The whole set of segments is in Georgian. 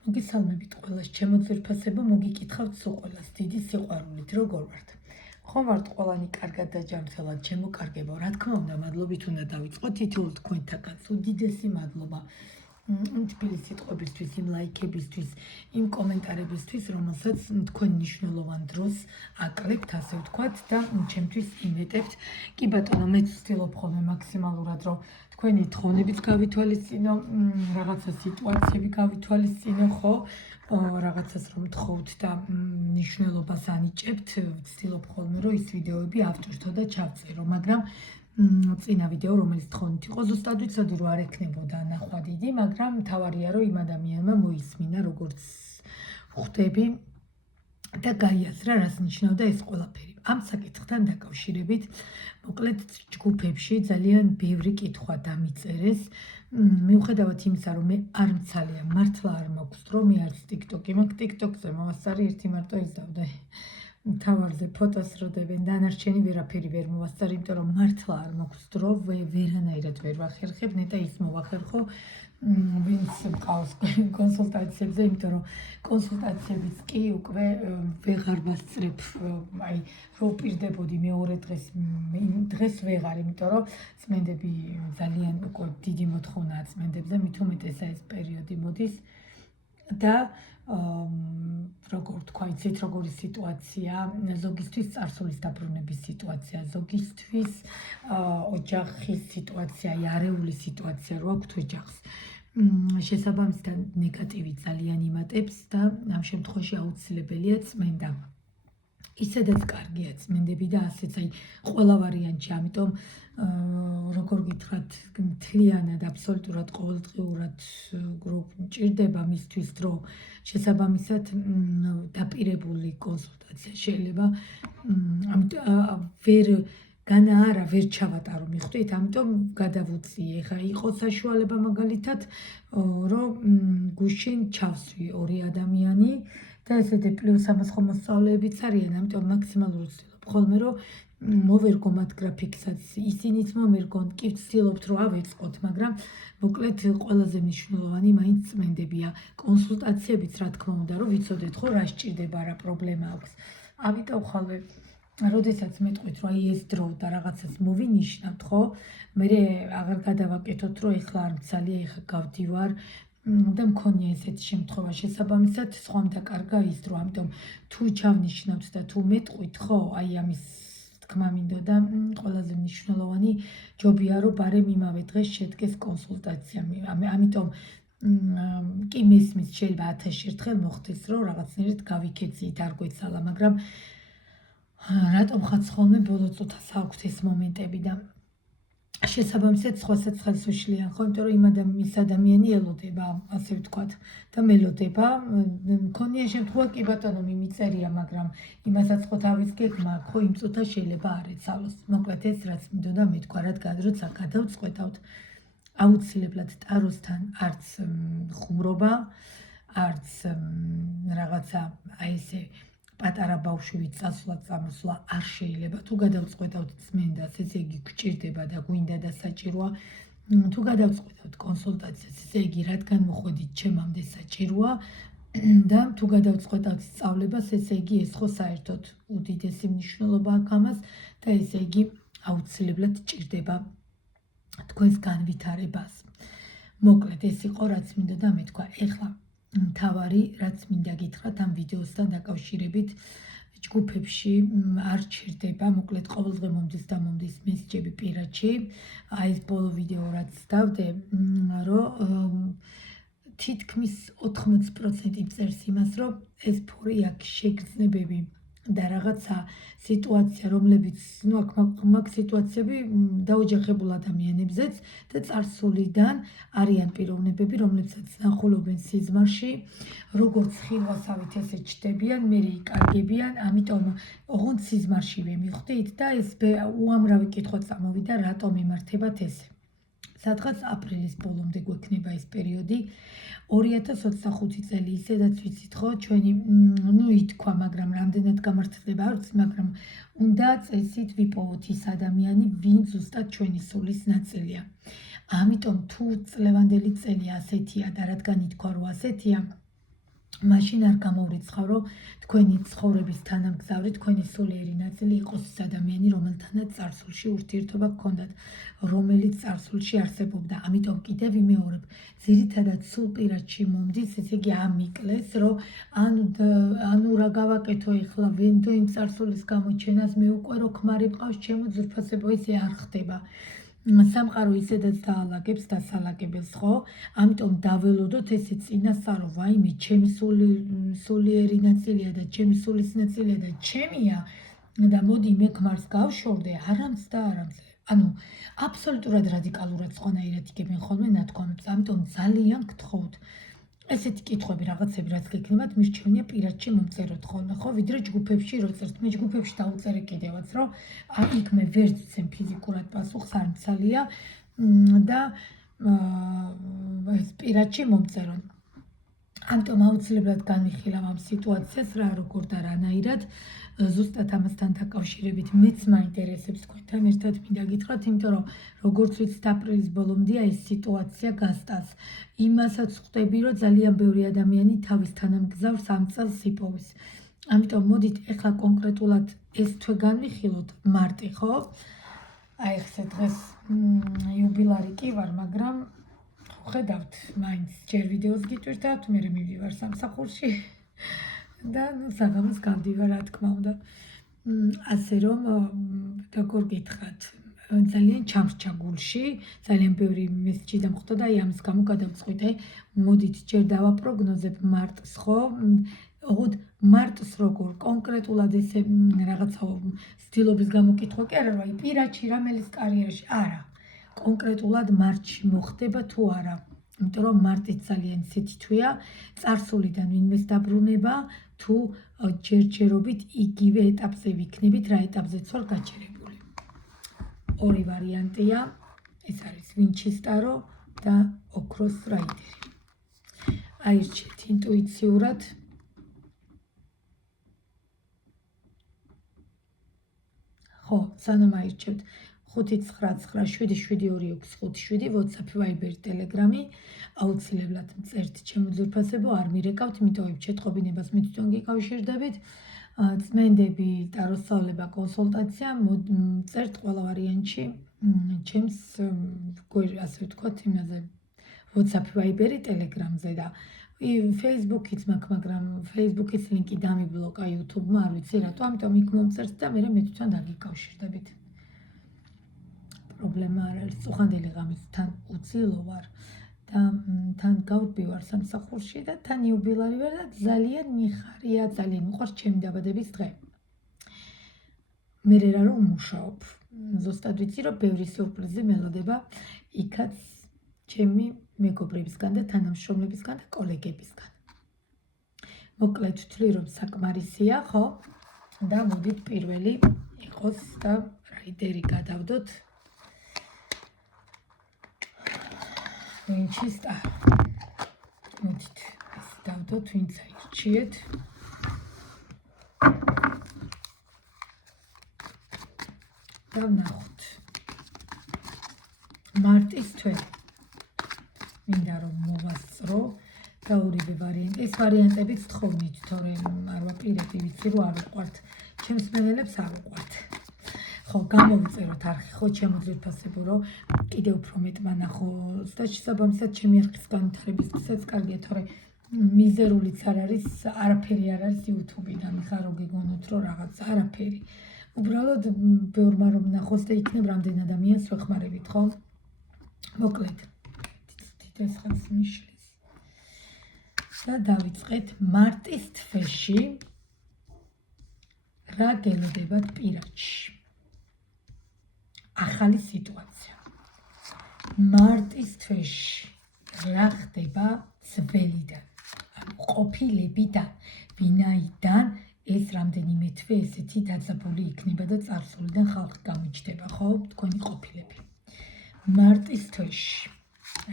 მოგესალმებით ყველას, ჩემო ძვირფასებო, მოგიკითხავთ სულ ყველას დიდი სიყვარულით, როგორ ვართ? ხომ ვართ ყველანი კარგად და ჯანმრთელად, ჩემო კარგებო, რა თქმა უნდა, მადლობით უნდა დავიწყოთ თითოეულ თქვენთაგან. უდიდესი მადლობა იმ თბილი სიტყვებისთვის, იმ ლაიქებისთვის, იმ კომენტარებისთვის, რომელსაც თქვენ მნიშვნელოვან დროს აკლებთ, ასე ვთქვათ, და ჩემთვის იმეტებთ. კი ბატონო, მე ვცდილობ ხოლმე მაქსიმალურად, რომ თქვენი თხოვნებიც გავითვალისწინო, რაღაცა სიტუაციები გავითვალისწინო, ხო? რაღაცას რომ თხოვთ და მნიშვნელობას ანიჭებთ, ვცდილობ ხოლმე, რომ ის ვიდეოები ავტვირთო და ჩავწერო, მაგრამ წინა ვიდეო, რომელიც თხოვნით იყო, ზუსტად ვიცოდი, რომ არ ექნებოდა ნახვა დიდი, მაგრამ მთავარია, რომ იმ ადამიანმა მოისმინა, როგორც ხვდები და გაიაზრა, რას ნიშნავდა ეს ყველაფერი. ამ საკითხთან დაკავშირებით, მოკლედ ჯგუფებში ძალიან ბევრი კითხვა დამიწერეს. მიუხედავად იმისა, რომ მე არ მცალია, მართლა არ მაქვს დრო, მე არც TikTok-ი მაქვს, TikTok-ზე მოვასწარი ერთი მარტო ის დავდე. თავარზე ფოტოს როდებენ, დანარჩენი ვერაფერი ვერ მოვასწარი, იმიტომ რომ მართლა არ მაქვს დრო, ვერანაირად ვერ ვახერხებ, ნეტა ის მოვახერხო, ვინც მყავს კონსულტაციებზე, იმიტომ რომ კონსულტაციებიც კი უკვე ვეღარ ვასწრებ, აი რო ვპირდებოდი მეორე დღეს ვეღარ, იმიტომ რომ წმენდები ძალიან უკვე დიდი მოთხოვნაა წმენდებზე, მით უმეტესა ეს პერიოდი მოდის და როგორ თქვა, იცით როგორი სიტუაცია, ზოგისთვის წარსულის დაბრუნების სიტუაცია, ზოგისთვის ოჯახის სიტუაცია, არეული სიტუაცია რო აქვთ ოჯახს. შესაბამისად ნეგატივი ძალიან იმატებს და ამ შემთხვევაში აუცილებელია წმენდა. ისედაც კარგია წმენდები და ასეც, აი ყველა ვარიანტში, ამიტომ როგორ გითხრათ, მთლიანად, აბსოლუტურად ყოველდღიურად მჭირდება მისთვის დრო, შესაბამისად დაპირებული კონსულტაცია შეიძლება, ვერ ჩავატარო, მიხვდით, ამიტომ გადავუწიე. ხა იყო საშუალება მაგალითად, რომ გუშინ ჩავსვი ორი ადამიანი და ესეთი პლუს ამას ხომ მოსწავლეებიც არიან, ამიტომ მაქსიმალურად ვცდილობ ხოლმე, რომ მოვერგო მათ გრაფიკსაც, ისინიც მომერგონ, კი ვცდილობთ, რომ ავეწყოთ, მაგრამ მოკლედ ყველაზე მნიშვნელოვანი მაინც წმენდებია. კონსულტაციებიც, რა თქმა უნდა, რომ ვიცოდეთ, ხო, რა სჭირდება, რა პრობლემა აქვს. ამიტომ ხოლმე როდესაც მეტყვით, რომ აი ეს დრო და რაღაცას მოვინიშნავთ, ხო? მე აღარ გადავაკეთოთ, რომ ეხლა არ მცალია, ეხლა გავდივარ და მქონია ესეთი შემთხვევა, შესაბამისად სხვამ დაკარგა ის დრო, ამიტომ თუ ჩავნიშნავთ და თუ მეტყვით, ხო, აი ამის თქმა მინდოდა, ყველაზე მნიშვნელოვანი ჯობია, რომ ბარემ იმავე დღეს შედგეს კონსულტაცია. ამიტომ კი მესმის, შეიძლება 1000 ერთხელ მოხდეს, რომ რაღაცნაირად გავიქეცით, არ გვეცალა, მაგრამ რატომ ხაც ხოლმე ბოლო წუთას აქვთ ეს მომენტები და შესაბამისად სხვასაც ხელს უშლიან, ხო, იმიტომ რომ ის ადამიანი ელოდება, ასე ვთქვათ, და მელოდება. მქონია შემთხვევა, კი ბატონო, მიმიწერია, მაგრამ იმასაც ხო თავის გეგმა, ხო, იმ წუთას შეიძლება არ ეცალოს. მოკლედ ეს რაც მინდოდა მეთქვა, რადგან როცა გადავწყვეტავთ, აუცილებლად ტაროსთან არც ხუმრობა, არც რაღაცა აი ესე პატარა ბავშვივით წასვლა არ შეიძლება. თუ გადავწყვეტავთ წმენდას, ესე იგი გჭირდება და გვინდა და საჭიროა. თუ გადავწყვეტავთ კონსულტაციას, ესე იგი რადგან მოხვედით ჩემამდე საჭიროა და თუ გადავწყვეტავთ სწავლებას, ესე იგი ეს ხო საერთოდ უდიდესი მნიშვნელობა აქვს ამას და ესე იგი აუცილებლად ჭირდება თქვენს განვითარებას. მოკლედ ეს იყო რაც მინდოდა მეთქვა. ეხლა მთავარი რაც მინდა გითხრათ ამ ვიდეოსთან დაკავშირებით, ჯგუფებში არ ჩერდება, მოკლედ ყოველდღე მომდის და მომდის მესიჯები პირადში. აი ეს ბოლო ვიდეო რაც დავდე, რომ თითქმის 80% წერს იმას, რომ ეს ფური აქვს შეგრძნებები და რაღაცა სიტუაცია, რომლებიც, აქ სიტუაციები დაოჯახებულ ადამიანებზეც და წარსულიდან არიან პიროვნებები, რომლებსაც ნახულობენ სიზმარში, როგორც ხილვასავით ესე ჩდებიან, მე იკარგებიან, ამიტომ ოღონდ სიზმარშივე მიხვდით და ეს უამრავი კითხვა წამოვიდა, რატომ იმართებათ ესე. სადღაც აპრილის ბოლომდე გვექნება ეს პერიოდი. 2025 წელი, ისედაც ვიცით, ხო, ჩვენი, ითქვა, მაგრამ რამდენად გამართლდება არ ვიცი, მაგრამ უნდა წესით ვიპოვოთ ის ადამიანი, ვინც ზუსტად ჩვენი სულის ნაწილია. ამიტომ თუ წლევანდელი წელი ასეთია და რადგან ითქვა, რომ ასეთია, მაშინ არ გამოვრიცხავ, რომ თქვენი ცხოვრების თანამგზავრი, თქვენი სულიერი ნაწილი იყოს ის ადამიანი, რომელთანაც წარსულში ურთიერთობა გქონდათ, რომელიც წარსულში არსებობდა. ამიტომ კიდევ ვიმეორებ, ძირითადად სულ პირადში მომდის, ესე იგი ამიკლეს, რომ ანუ რა გავაკეთო ეხლა ვენდო იმ წარსულის გამოჩენას, მე უკვე რო ქმარი მყავს ჩემო ძვირფასებო, ისე არ ხდება. სამყარო ისედაც დაალაგებს დასალაგებელს, ხო? ამიტომ დაველოდოთ ესე წინასწარო, ვაიმე, ჩემი სულიერი ნაწილია და ჩემი სულის ნაწილია და ჩემია და მოდი მე ქმარს გავშორდე, არამც და არამც. ანუ აბსოლუტურად რადიკალურად სხვანაირად იგებენ ხოლმე ნათქვამებს, ამიტომ ძალიან გთხოვთ ესეთი კითხვები რაღაცები რაც გექნებათ მირჩევნია პირადში მომწეროთ ხოლმე ხო ვიდრე ჯგუფებში რო წერთ მე ჯგუფებში დავწერე კიდევაც რომ იქ მე ვერ ვცემ ფიზიკურად პასუხს არ მცალია და ეს პირადში მომწერონ ამიტომ აუცილებლად განვიხილავ ამ სიტუაციას რა როგორ და რანაირად ზუსტად ამასთან დაკავშირებით მეც მაინტერესებს თქვენთან ერთად მინდა გითხრათ, იმიტომ რომ როგორც ვიცით აპრილის ბოლომდეა ეს სიტუაცია გასტას. იმასაც ხვდები, რომ ძალიან ბევრი ადამიანი თავის თანამგზავრს ამ წელს იპოვის. ამიტომ მოდით ეხლა კონკრეტულად ეს თვე განვიხილოთ მარტი, ხო? აი ესე დღეს იუბილარი კი ვარ, მაგრამ ხედავთ, მაინც ჯერ ვიდეოს გიტვირთავთ, მე მივივარ სამსახურში. და საღამოს გავდივარ, რა თქმა უნდა. ასე რომ როგორ გითხრათ, ძალიან ჩამრჩა გულში, ძალიან ბევრი მესიჯი დამხვდა და აი ამის გამო გადავწყვიტე, მოდით ჯერ დავაპროგნოზებ მარტს, ხო? ოღონდ მარტს როგორ კონკრეტულად ესე რაღაცა ცდილობის გამოკითხვა კი არა, რომ აი პირადში რამელის კარიერაში, არა. კონკრეტულად მარტში მოხდება თუ არა. იმიტომ რომ მარტი ძალიან ისეთი თვეა, წარსულიდან ვინმეს დაბრუნება, თუ ჯერჯერობით იგივე ეტაპზე ვიქნებით, რა ეტაპზეც ვარ გაჩერებული. ორი ვარიანტია, ეს არის ვინჩესტარო და ოქროს რაიდერი. აირჩიეთ ინტუიციურად. ხო, სანამ აირჩევთ 5997727 WhatsApp, Viber, Telegram-ი აუცილებლად წერთ ჩემო ძვირფასებო, არ მირეკავთ, იმიტომ შეტყობინებას მე თვითონ გიკავშირდებით. წმენდები, ტაროსწავლება, კონსულტაცია, წერთ ყველა ვარიანტში ჩემს ასე ვთქვათ, იმაზე WhatsApp, Viber, Telegram-ზე და Facebook-იც მაქვს, მაგრამ Facebook-ის ლინკი დამიბლოკა YouTube-მა, არ ვიცი რატო, ამიტომ იქ მომწერთ და მე თვითონ დაგიკავშირდებით. პრობლემა არ არის, წუხანდელი ღამის თან უცილო ვარ და თან გავდივარ სამსახურში და თან იუბილარი ვარ და ძალიან მიხარია, ძალიან მიყვარს ჩემი დაბადების დღე. მე რა რომ მუშაობ, ზუსტად ვიცი რომ ბევრი სიურპრიზი მელოდება იქაც ჩემი მეგობრებისგან და თანამშრომლებისგან და კოლეგებისგან. მოკლედ ვთვლი რომ საკმარისია, ხო? და მოდით პირველი იყოს და რაიდერი გადავდოთ. ვინჩესტარო. მოდით ეს დავდოთ, ვინც აირჩიეთ. და ვნახოთ. მარტის თვე. მინდა რომ მოვასწრო და ორივე ვარიანტი. ეს ვარიანტებიც თხოვნით, თორემ არ ვაპირები, ვიცი რომ არ უყვართ. ჩემს მენელებს არ უყვართ. ხო, გამოვიწეროთ არხი, ხო, ჩემო ძვირფასებო, რომ კიდევ უფრო მეტმა ნახოს და შესაბამისად ჩემი არხის განვითარებისთვისაც კარგია, თორე მიზერულიც არ არის, არაფერი არ არის YouTube-დან, ხარ რო გეგონოთ, რომ რაღაც არაფერი. უბრალოდ ბევრმა რომ ნახოს და იქნებ რამდენ ადამიანს ვეხმარებით, ხო? მოკლედ. დიდეს ხანს მიშლის. და დავიწყეთ მარტის თვეში რა გელოდებათ პირადში. ახალი სიტუაცია. მარტის თვეში რა ხდება ძველიდან, ანუ ყოფილებიდან, ვინაიდან ეს რამდენიმე თვე ესეთი დაძაბული იქნება და წარსულიდან ხალხი გამოჩნდება, ხო, თქვენი ყოფილები. მარტის თვეში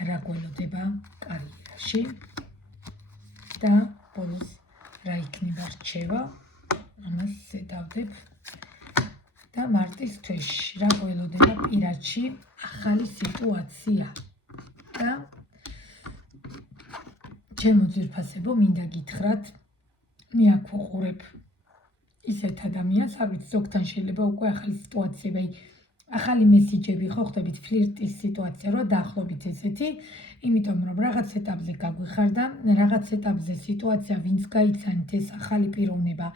რა გველოდება კარიერაში და ბოლოს რა იქნება რჩევა, ამას ზედავდებ. და მარტის თვეში რა გველოდება პირადში ახალი სიტუაცია და ჩემო ძვირფასებო, მინდა გითხრათ, მე აქ ვუყურებ ისეთ ადამიანს, ავით ზოგთან შეიძლება უკვე ახალი სიტუაციები, ახალი მესიჯები ხო ხდებით ფლირტის სიტუაცია, რომ დაახლოებით ესეთი, იმიტომ რომ რაღაც ეტაპზე გაგვიხარდა, რაღაც ეტაპზე სიტუაცია, ვინც გაიცანით ეს ახალი პიროვნება,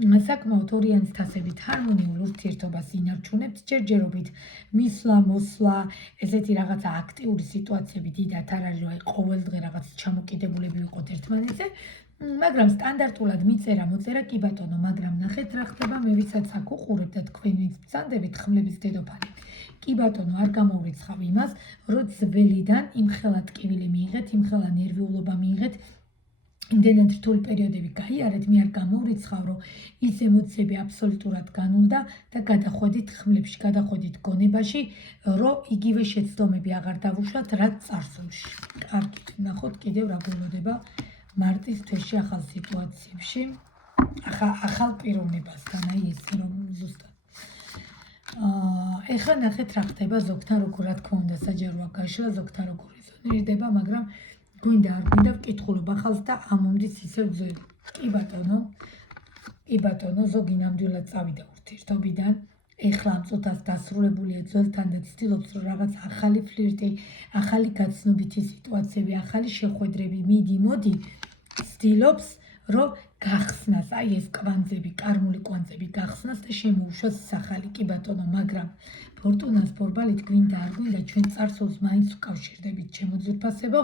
საკმაოდ ორიანის თასებით ჰარმონიულ ურთიერთობას ინარჩუნებთ, ჯერჯერობით მისვლა, მოსვლა, ესეთი რაღაცა აქტიური სიტუაციები დიდათ არ არის, რომ ყოველდღე რაღაც ჩამოკიდებულები ვიყოთ ერთმანეთზე, მაგრამ სტანდარტულად მიწერა, მოწერა კი ბატონო, მაგრამ ნახეთ რა ხდება, მე ვისაც აქ უყურებ და თქვენ ვინც ბრძანდებით ხმლების დედოფალი. კი ბატონო, არ გამოვრიცხავ იმას, რომ ძველიდან იმხელა ტკივილი მიიღეთ, იმხელა ნერვიულობა მიიღეთ, იმდენად რთული პერიოდები გაიარეთ, მე არ გამოვრიცხავ, რომ ის ემოციები აბსოლუტურად განულდა და გადახვედით ხმლებში, გადახვედით გონებაში, რომ იგივე შეცდომები აღარ დავუშვათ, რაც წარსულში. კარგით, ნახოთ კიდევ რა გველოდება მარტის თვეში ახალ სიტუაციებში, ახალ პიროვნებასთან, აი ესე რომ ზუსტად. ეხლა ნახეთ რა ხდება ზოგთან, როგორ რა თქმა უნდა საჯაროა გაშლა, ზოგთან როგორ იზონირდება, მაგრამ გვინდა არ გვინდა ვკითხულობ ახალს და ამომდის ისევ ძველი. კი ბატონო, ზოგი ნამდვილად წავიდა ურთიერთობიდან, ეხლა ამ წუთას დასრულებულია ძველთან და ცდილობს, რომ რაღაც ახალი ფლირტი, ახალი გაცნობითი სიტუაციები, ახალი შეხვედრები მიდი, ცდილობს, რომ გახსნას, აი ეს კვანძები, კარმული კვანძები გახსნას და შემოუშვას სახალი. კი ბატონო, მაგრამ ფორტუნას ბორბალით გვინდა არ გვინდა ჩვენ წარსულს მაინც უკავშირდებით, ჩემო ძვირფასებო.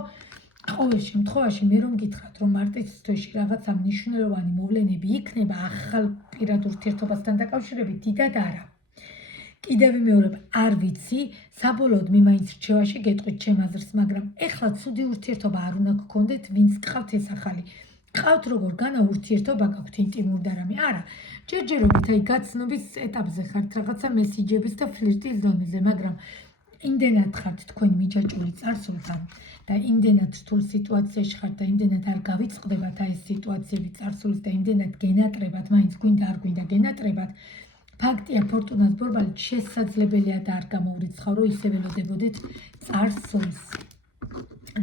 ყოველ შემთხვევაში მე რომ გითხრათ, რომ მარტის თვეში რაღაცა მნიშვნელოვანი მოვლენები იქნება ახალ პირად ურთიერთობასთან დაკავშირებით, დიდად არა. კიდევ ვიმეორებ, არ ვიცი, საბოლოოდ მე მაინც რჩევაში გეტყვით ჩემ აზრს, მაგრამ ეხლა ცუდი ურთიერთობა არ უნდა გქონდეთ, ვინც გყავთ ეს ახალი. გყავთ როგორ განა ურთიერთობა გაქვთ ინტიმური და რამე, არა. ჯერჯერობით აი გაცნობის ეტაპზე ხართ რაღაცა მესიჯების და ფლირტის დონეზე, მაგრამ იმდენად ხართ თქვენ მიჯაჭვული წარსულთან და იმდენად რთულ სიტუაციაში ხართ და იმდენად არ გავიწყდებათ აი ეს სიტუაციები წარსულის და იმდენად გენატრებათ, მაინც გვინდა არ გვინდა გენატრებათ. ფაქტია, ფორტუნას ბორბალით შესაძლებელია და არ გამოვრიცხავ, რომ ისე ველოდებოდეთ წარსულს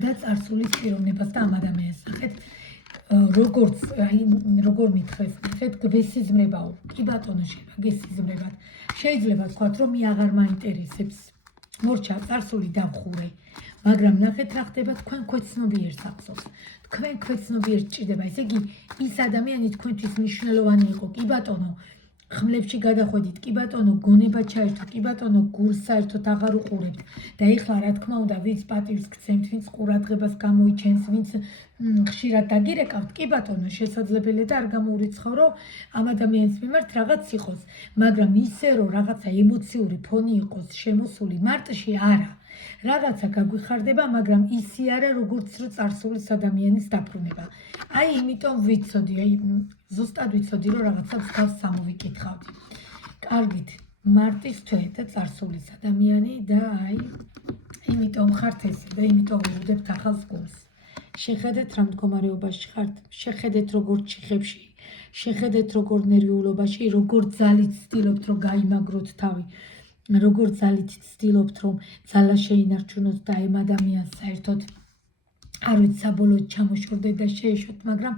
და წარსულის პიროვნებას და ამ ადამიანს ნახეთ, როგორც აი როგორ მითხრეს, ნახეთ, გვესიზმრებაო. კი ბატონო, შეიძლება გესიზმრებათ. შეიძლება თქვათ, რომ მე აღარ მაინტერესებს მორჩა წარსული დავხურე, მაგრამ ნახეთ რა ხდება, თქვენ ქვეცნობიერს ახსოვს. თქვენ ქვეცნობიერს ჭირდება, ესე იგი ის ადამიანი თქვენთვის მნიშვნელოვანი იყო, კი ბატონო, ხმლებში გადახვედით, კი ბატონო, გონება ჩაერთო, კი ბატონო, გულს საერთოდ აღარ უყურებთ და ეხლა რა თქმა უნდა, ვინც პატივს გცემთ, ვინც ყურადღებას გამოიჩენს, ვინც ხშირად დაგირეკავთ, კი ბატონო, შესაძლებელია და არ გამოურიცხავ, რომ ამ ადამიანის მიმართ რაღაც იყოს, მაგრამ ისე რომ რაღაცა ემოციური ფონი იყოს შემოსული მარტში, არა. რაღაცა გაგვიხარდება, მაგრამ ისი არა, როგორც რომ წარსულის ადამიანის დაბრუნება. აი, იმიტომ ვიცოდი, აი, ზუსტად ვიცოდი, რომ რაღაცა მსგავს სამოვიკითხავდი. კარგით, მარტის თვე და წარსულის ადამიანი და აი, იმიტომ ხართ ესე და იმიტომ ვუდებთ ახალს გულს. შეხედეთ რა მდგომარეობაში ხართ, შეხედეთ როგორ ჩიხებში, შეხედეთ როგორ ნერვიულობაში, როგორ ძალით ცდილობთ, რომ გაიმაგროთ თავი. როგორ ძალით ცდილობთ, რომ ძალა შეინარჩუნოთ და ამ ადამიანს საერთოდ არ ვიცი საბოლოოდ ჩამოშორდეთ და შეეშვათ, მაგრამ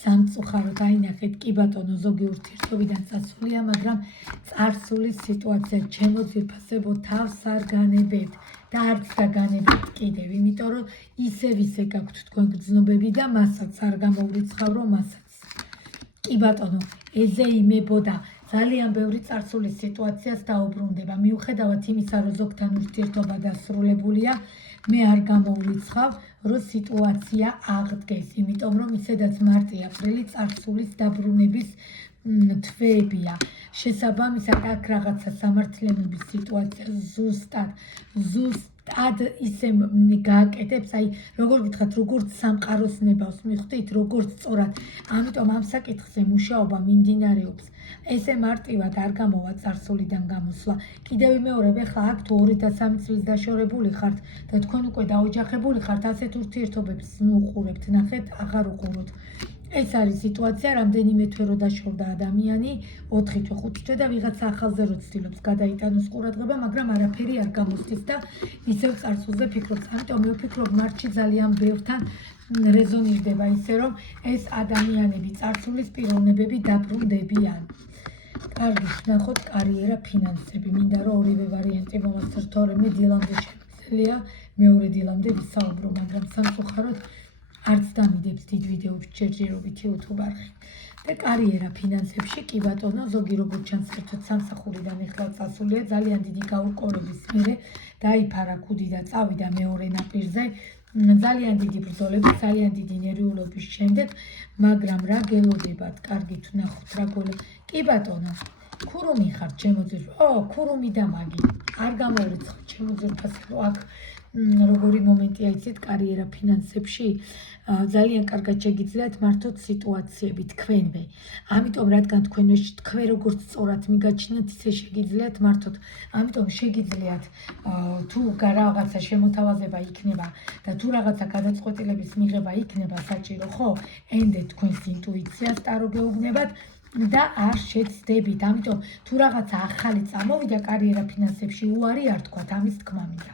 სამწუხაროდ აი ნახეთ, კი ბატონო, ზოგი ურთიერთობიდან წასულია, მაგრამ წარსულის სიტუაცია ჩემო ძვირფასებო თავს არ განებეთ და არც დაგანებთ კიდევ, იმიტომ რომ ისე გაქვთ თქვენ გრძნობები და მასაც არ გამოვრიცხავ, რომ მასაც. კი ბატონო, ეზეიმებოდა ძალიან ბევრი წარსულის სიტუაციას დაუბრუნდება. მიუხედავად იმისა, რომ ზოგთან ურთიერთობა დასრულებულია, მე არ გამოვრიცხავ, რომ სიტუაცია აღდგეს, იმიტომ რომ ისედაც მარტი-აპრილი წარსულის დაბრუნების თვეებია. შესაბამისად, აქ რაღაცა სამართლიანობის სიტუაცია ზუსტად ისე გააკეთებს, აი, როგორ გითხრათ, როგორც სამყაროს ნებავს მიხვდით, როგორც სწორად. ამიტომ ამ საკითხზე მუშაობა მიმდინარეობს. ესე მარტივად არ გამოვა წარსულიდან გამოსვლა. კიდევ ვიმეორებ, ეხლა აქ თუ 2 და 3 წლის დაშორებული ხართ და თქვენ უკვე დაოჯახებული ხართ, ასეთ ურთიერთობებს უყურებთ, ნახეთ, აღარ უყუროთ. ეს არის სიტუაცია, რამდენიმე თვე რო დაშორდა ადამიანი, 4 თვე, 5 თვე და ვიღაცა ახალზე რო ცდილობს გადაიტანოს ყურადღება, მაგრამ არაფერი არ გამოსდის და ისევ წარსულზე ფიქრობს. ამიტომ მე ვფიქრობ, მარტში ძალიან ბევრთან რეზონირდება ისე, რომ ეს ადამიანები წარსულის პიროვნებები დაბრუნდებიან. კარგი, ნახოთ კარიერა, ფინანსები. მინდა რომ ორივე ვარიანტი მომასწრთო, რამე დილამდე შეგვიძლია მეორე დილამდე ვისაუბრო, მაგრამ სამწუხაროდ არც დამიდებს დიდ ვიდეოებს ჯერჯერობით YouTube არხი. და კარიერა, ფინანსებში, კი ბატონო, ზოგი როგორც ჩანს საერთოდ სამსახურიდან ეხლა წასულია, ძალიან დიდი გაურკვევლობის მერე დაიფარა ქუდი და წავიდა მეორე ნაპირზე. ძალიან დიდი ბრძოლები, ძალიან დიდი ნერვიულობის შემდეგ, მაგრამ რა გელოდებათ, კარგით ვნახოთ რა გველო. კი ბატონო, ქურუმი ხარ ჩემო ძირფასო. ქურუმი და მაგი. არ გამოვრიცხავ ჩემო ძირფასო, აქ როგორი მომენტია იცით კარიერა, ფინანსებში, ძალიან კარგად შეგიძლიათ მართოთ სიტუაციები თქვენვე. ამიტომ რადგან თქვენ როგორც სწორად მიგაჩნიათ, ისე შეგიძლიათ მართოთ. ამიტომ შეგიძლიათ თუ რაღაცა შემოთავაზება იქნება და თუ რაღაცა გადაწყვეტილების მიღება იქნება საჭირო, ხო? ენდეთ თქვენს ინტუიციას ტარო გეუბნებათ და არ შეცდებით. ამიტომ თუ რაღაცა ახალი წამოვიდა კარიერა, ფინანსებში უარი არ თქვათ, ამის თქმა მინდა.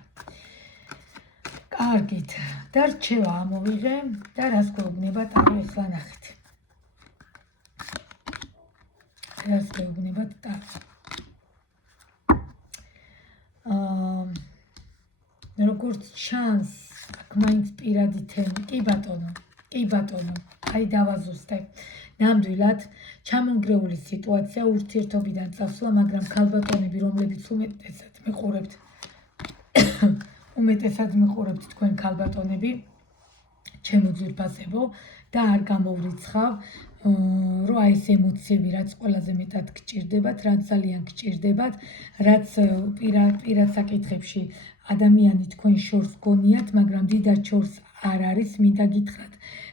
კარგით, და რჩევა ამოვიღე და რას გვეუბნება ტარო ახლა ნახეთ. რას გვეუბნება ტარო? როგორც ჩანს, აქ მაინც პირადი თემი. კი ბატონო, აი დავაზუსტე. ნამდვილად ჩამონგრეული სიტუაცია ურთიერთობიდან წასვლა, მაგრამ ქალბატონები, რომლებიც უმეტესად მიყურებთ თქვენ ქალბატონები, ჩემო ძვირფასებო და არ გამოვრიცხავ, რომ აი ეს ემოციები რაც ყველაზე მეტად გჭირდებათ, რაც ძალიან გჭირდებათ, რაც პირად საკითხებში ადამიანი თქვენ შორს გონიათ, მაგრამ დიდად შორს არ არის, მინდა გითხრათ,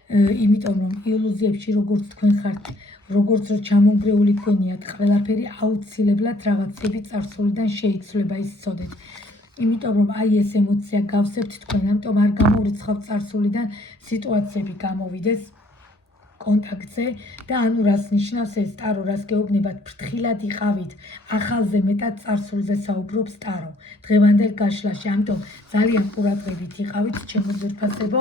იმიტომ რომ ილუზიებში როგორც თქვენ ხართ, როგორც რომ ჩამონგრეული გონიათ, ყველაფერი აუცილებლად რაღაცები წარსულიდან შეიცვლება, ის ცოდეთ. იმიტომ რომ აი ეს ემოცია გავსებთ თქვენ, ამიტომ არ გამოვრიცხავთ წარსულიდან სიტუაციები გამოვიდეს კონტაქტზე და ანუ რას ნიშნავს ეს ტარო, რას გეუბნებათ, ფრთხილად იყავით, ახალზე მეტად წარსულზე საუბრობს ტარო დღევანდელ გაშლაში, ამიტომ ძალიან ყურადღებით იყავით, ჩემო ძვირფასებო,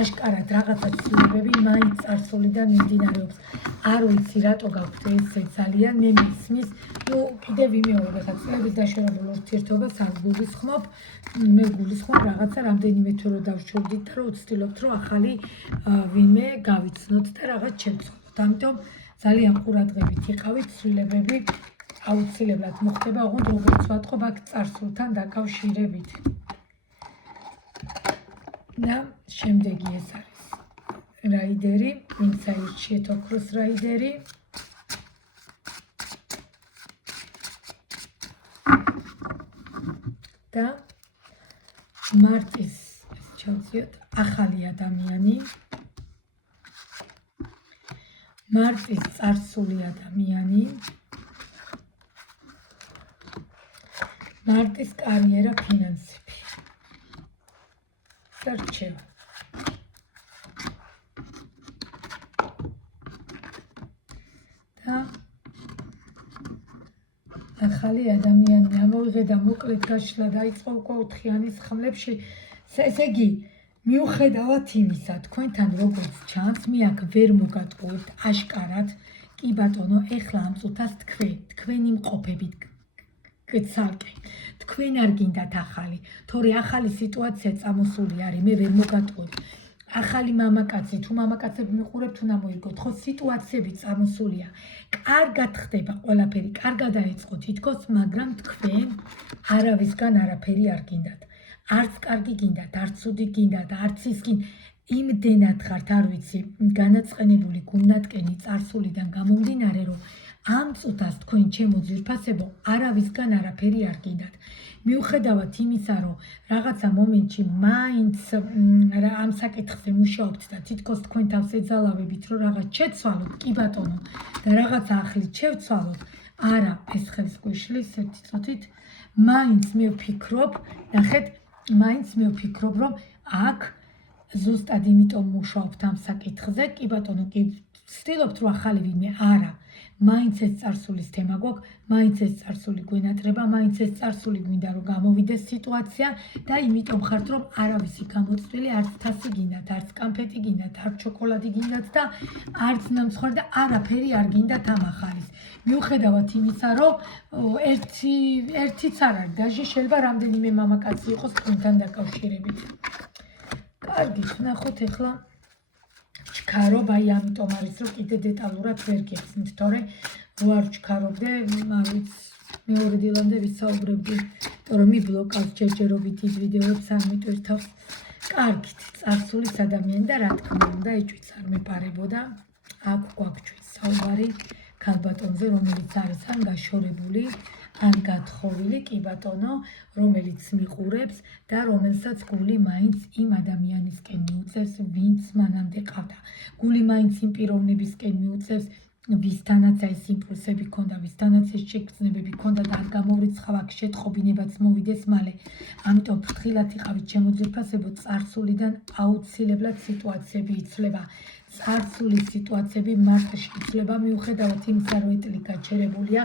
აშკარად რაღაცა ცვლილებები მაინც წარსულიდან მიმდინარეობს. არ ვიცი რატო გაქვთ ესე ძალიან, მე მისმის, კიდევ ვიმეორებ, ახლა წლების დაშორებულ ურთიერთობას არ გულისხმობ, მე გულისხმობ რაღაცა რამდენიმე თვე რომ დავშორდით და რომ ვცდილობთ, რომ ახალი ვინმე გავიცნოთ და რაღაც შევცვალოთ. ამიტომ ძალიან ყურადღებით იყავით, ცვლილებები აუცილებლად მოხდება, ოღონდ როგორც ვატყობ, აქ წარსულთან დაკავშირებით. და შემდეგი ეს არის რაიდერი, ინსაიტში ოქროს რაიდერი. და მარტის ჩავწიოთ ახალი ადამიანი. მარტის წარსული ადამიანი. მარტის კარიერა, ფინანსები. და რჩევა. და ახალი ადამიანი ამოვიღე და მოკლედ გაშლა დაიწყო უკვე 4-იანის ხმლებში. ესე იგი, მიუხედავად იმისა, თქვენთან როგორც ჩანს, მე აქ ვერ მოგატყუებთ აშკარად, კი ბატონო, ეხლა ამ წუთას თქვენ იმყოფებით გცალკე. თქვენ არ გინდათ ახალი, თორე ახალი სიტუაცია წამოსული არის, მე ვერ მოგატყუებთ. ახალი მამაკაცი, თუ მამაკაცები მიყურებთ, უნდა მოიგოთ, ხო სიტუაციები წამოსულია. კარგად ხდება ყველაფერი, კარგად დაიწყო თითქოს, მაგრამ თქვენ არავისგან არაფერი არ გინდათ. არც კარგი გინდათ, არც ცუდი გინდათ, არც ის იმდენად ხართ, არ ვიცი, განაწყენებული გულნატკენი წარსულიდან გამომდინარე, რომ ამ წუთას თქვენ ჩემო ძვირფასებო, არავისგან არაფერი არ გინდათ. მიუხედავად იმისა, რომ რაღაცა მომენტში მაინც ამ საკითხზე მუშაობთ და თითქოს თქვენ თავს ეძალავებით, რომ რაღაც შეცვალოთ, კი ბატონო, და რაღაცა ახლით შევცვალოთ, არა, ეს ხელს გვიშლის ერთი წუთით, მაინც მე ვფიქრობ, ნახეთ, მაინც მე ვფიქრობ, რომ აქ ზუსტად იმიტომ მუშაობთ ამ საკითხზე, კი ბატონო, კი ვცდილობთ რომ ახალი ვინმე არა მაინც ეს წარსულის თემა გვაქვს, მაინც ეს წარსული გვენატრება, მაინც ეს წარსული გვინდა რომ გამოვიდეს სიტუაცია და იმიტომ ხართ რომ არავისი გამოწვილი არც თასი გინდათ, არც კანფეტი გინდათ, არც შოკოლადი გინდათ და არც ნამსხვრევი და არაფერი არ გინდათ ამ ახალის. მიუხედავად იმისა, რომ ერთიც არ არის, даже შეიძლება რამდენიმე მამაკაცი იყოს თქვენთან დაკავშირებით. კარგით, ნახოთ ახლა ჩქარობ, აი ამიტომ არის რომ კიდე დეტალურად ვერ გიხსნით, თორე რო არ ჩქარობდე, არ ვიცი, მეორე დილამდე ვისაუბრებდი, იმიტომ რომ მიბლოკავს ჯერჯერობით ის ვიდეოებს არ მიტვირ თავს. კარგით, წარსულის ადამიანი და რა თქმა უნდა, ეჭვიც არ მეპარებოდა. აქ გვაქვს ჩვენს საუბარი ქალბატონზე, რომელიც არის ან გაშორებული, ან გათხოვილი, კი ბატონო, რომელიც მიყურებს და რომელსაც გული მაინც იმ ადამიანისკენ მიუწევს, ვინც მანამდე ყავდა. გული მაინც იმ პიროვნებისკენ მიუწევს, ვისთანაც ეს იმპულსები ქონდა, ვისთანაც ეს შეგრძნებები ქონდა და არ გამოვრიცხავ აქ შეტყობინებაც მოვიდეს მალე. ამიტომ ფრთხილად იყავით ჩემო ძვირფასებო, წარსულიდან აუცილებლად სიტუაციები იცვლება. წარსულის სიტუაციები მარტში იცვლება, მიუხედავად იმისა, რომ ეტლი გაჩერებულია.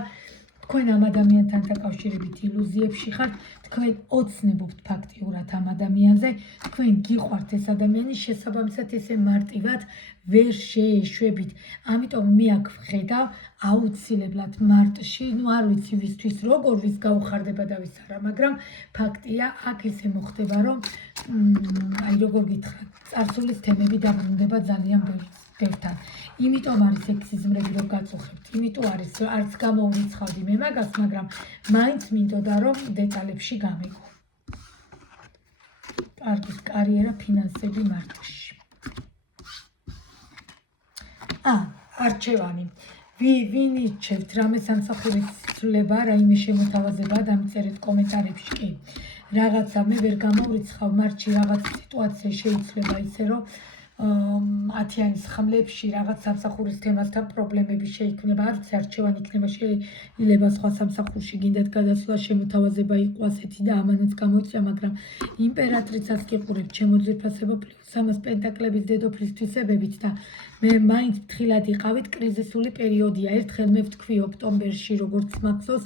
თქვენ ამ ადამიანთან დაკავშირებით ილუზიებში ხართ, თქვენ ოცნებობთ ფაქტიურად ამ ადამიანზე, თქვენ გიყვართ ეს ადამიანი, შესაბამისად ესე მარტივად ვერ შეეშვებით. ამიტომ მე აქ ვხედავ აუცილებლად მარტში, არ ვიცი ვისთვის როგორ ვის გაუხარდება და ვის არა, მაგრამ ფაქტია აქ ესე მოხდება, რომ აი როგორ გითხრათ, წარსულის თემები დაბრუნდება ძალიან ბევრთან. იმიტომ არის სექსიზმები რომ გაწუხებთ, იმიტომ არის არც გამოვრიცხავდი მე მაგას, მაგრამ მაინც მინდოდა რომ დეტალებში გამიგო. კარგით, კარიერა, ფინანსები მარტში. არჩევანი. ვინ ირჩევთ, რამე სამსახურის ცვლილება, რაიმე შემოთავაზება, დამიწერეთ კომენტარებში კი. რაღაცა მე ვერ გამოვრიცხავ, მარტში რაღაც სიტუაცია შეიძლება ისე რომ 10-ანის ხმლებში რაღაც სამსახურის თემასთან პრობლემები შეიქმნება, არც არჩევანი იქნება, შეიძლება სხვა სამსახურში გინდათ გადასვლა, შემოთავაზება იყო ასეთი და ამანაც გამოიწვია, მაგრამ იმპერატრიცას გიყურებთ ჩემო ძვირფასებო, პლუს ამას პენტაკლების დედოფლის თვისებებით და მე მაინც ფრთხილად იყავით, კრიზისული პერიოდია. ერთხელ მე ვთქვი ოქტომბერში, როგორც მახსოვს,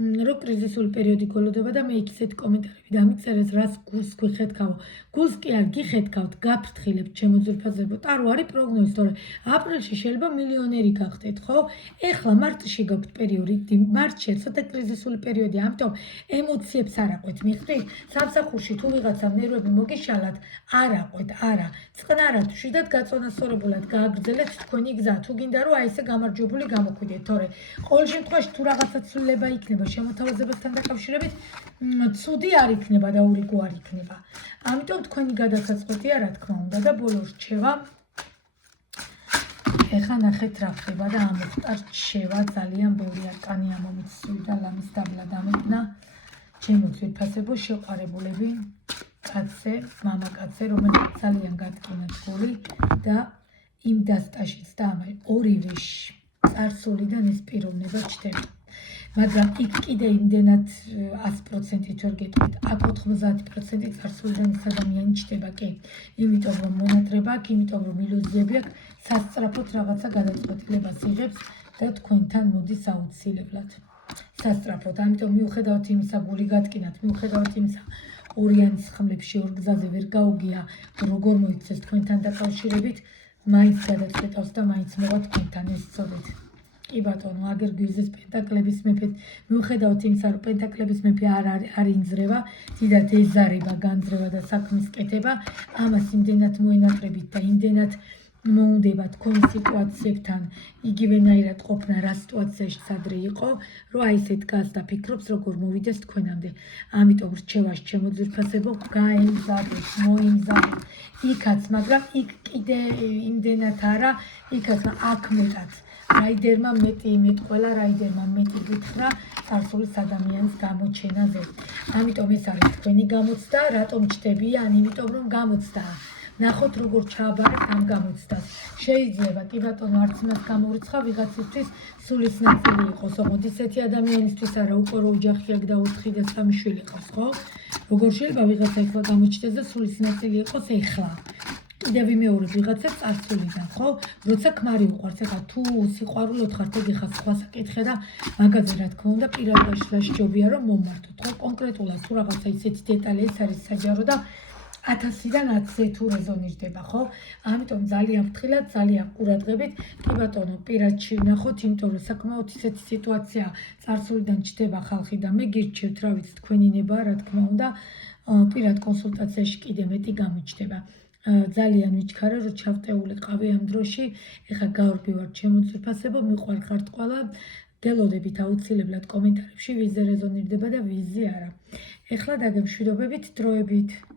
რომ კრიზისული პერიოდი გველოდება და მე იქ ისეთი კომენტარები დამიწერეთ, რას გულს გვიხეთქავო. გულს კი არ გიხეთქავთ, გაფრთხილებთ ჩემო ძვირფასებო. ტარო არის პროგნოზი, თორე აპრილში შეიძლება მილიონერი გახდეთ, ხო? ეხლა მარტში გაქვთ პერიოდი, მარტში ცოტა კრიზისული პერიოდია, ამიტომ ემოციებს არ აყვეთ, მიხვდით? სამსახურში თუ ვიღაცამ ნერვები მოგიშალათ, არ აყვეთ, არა. წყნარად, მშვიდად გაწონასწორებულად გააგრძელეთ თქვენი გზა. თუ გინდა რომ აი ესე გამარჯვებული გამოხვიდეთ, თორე ყოველ შემთხვევაში თუ რაღაცა ცვლილება იქნება შემოთავაზებასთან დაკავშირებით, ცუდი არ იქნება და ურიგო არ იქნება. ამიტომ თქვენი გადასაწყვეტია, რა თქმა უნდა და ბოლო რჩევა. ეხლა ნახეთ რა ხდება და ამ მოხდა რჩევა, ძალიან ბევრი არკანი ამომიწვია და ლამის დაბლა დამეწნა. ჩემო ძვირფასებო, შეყვარებულები, კაცზე, მამაკაცზე, რომელიც ძალიან გატკინათ გული და იმ დასტაშიც და ამai ორივეში წარსულიდან ეს პიროვნება ჩდება. მაგრამ იქ კიდე იმდენად 100%-ით ვერ გეტყვით, აქ 90% წარსულიდან ეს ადამიანი ჩდება კი. იმიტომ რომ მონატრება აქვს, იმიტომ რომ ილუზიები აქვს, სასწრაფოდ რაღაცა გადაწყვეტილებას იღებს და თქვენთან მოდის აუცილებლად. სასწრაფოდ, ამიტომ მიუხედავად იმისა, გული გატკინათ, მიუხედავად იმისა, ორიანის ხმლებში ორ გზაზე ვერ გაუგია, როგორ მოიცეს თქვენთან დაკავშირებით, მაინც გადაწყვეტავს და მაინც მოვა თქვენთან, ეს წოდეთ. კი ბატონო, აგერ გვიზეს პენტაკლების მეფეთ, მიუხედავად იმისა, რომ პენტაკლების მეფე არ ინძრევა, დიდად ეზარება, განძრევა და საქმის კეთება, ამას იმდენად მოენატრებით და იმდენად მოუნდება თქვენი სიტუაციებთან იგივენაირად ყოფნა რა სიტუაციაში ადრე იყო, რომ აი ესე დგას და ფიქრობს როგორ მოვიდეს თქვენამდე. ამიტომ რჩევაში ჩემო ძვირფასებო, გაემგზავრეთ, მოემგზავრეთ იქაც, მაგრამ იქ კიდე იმდენად არა, იქაც აქ მეტად. რაიდერმა მეტი იმეთყველა, რაიდერმა მეტი გითხრა წარსულის ადამიანის გამოჩენაზე. ამიტომ ეს არის თქვენი გამოცდა, რატომ ჩდებიან? იმიტომ რომ გამოცდაა. ნახოთ როგორ ჩააბარეთ ამ გამოცდას. შეიძლება კი ბატონო არც იმას გამოვრიცხავ, ვიღაცისთვის სულის ნაწილი იყოს, ოღონდ ისეთი ადამიანისთვის არა, უკვე რო ოჯახი აქვს და 4 და 3 შვილი ყავს, ხო? როგორ შეიძლება ვიღაცა ეხლა გამოჩნდეს და სულის ნაწილი იყოს ეხლა. კიდევ ვიმეორებ ვიღაცა წარსულიდან, ხო? როცა ქმარი უყვარს, ეხლა თუ სიყვარულოდ ხართ, ეხლა სხვა საკითხი და მაგაზე რა თქმა უნდა პირადად შეჯობია რომ მომმართოთ, ხო? კონკრეტულად თუ რაღაცა ისეთი დეტალი ეს არის საჯარო და 1000-დან 10-ზე თუ რეზონირდება, ხო? ამიტომ ძალიან ფრთხილად, ძალიან ყურადღებით, კი ბატონო, პირადში ვნახოთ, იმიტომ რომ საკმაოდ ისეთი სიტუაცია წარსულიდან ჩდება ხალხი და მე გირჩევთ, რა ვიცი, თქვენი ნება, რა თქმა უნდა, პირად კონსულტაციაში კიდე მეტი გამიჩნდება. ძალიან ვიჩქარე, რომ ჩავტეულიყავი ამ დროში, ეხლა გავარბივართ ჩემო ძვირფასებო, მიყვარხართ ყველა, დელოდებით აუცილებლად კომენტარებში ვიზზე რეზონირდება და ვიზზე არა. ეხლა დაგემშვიდობებით დროებით.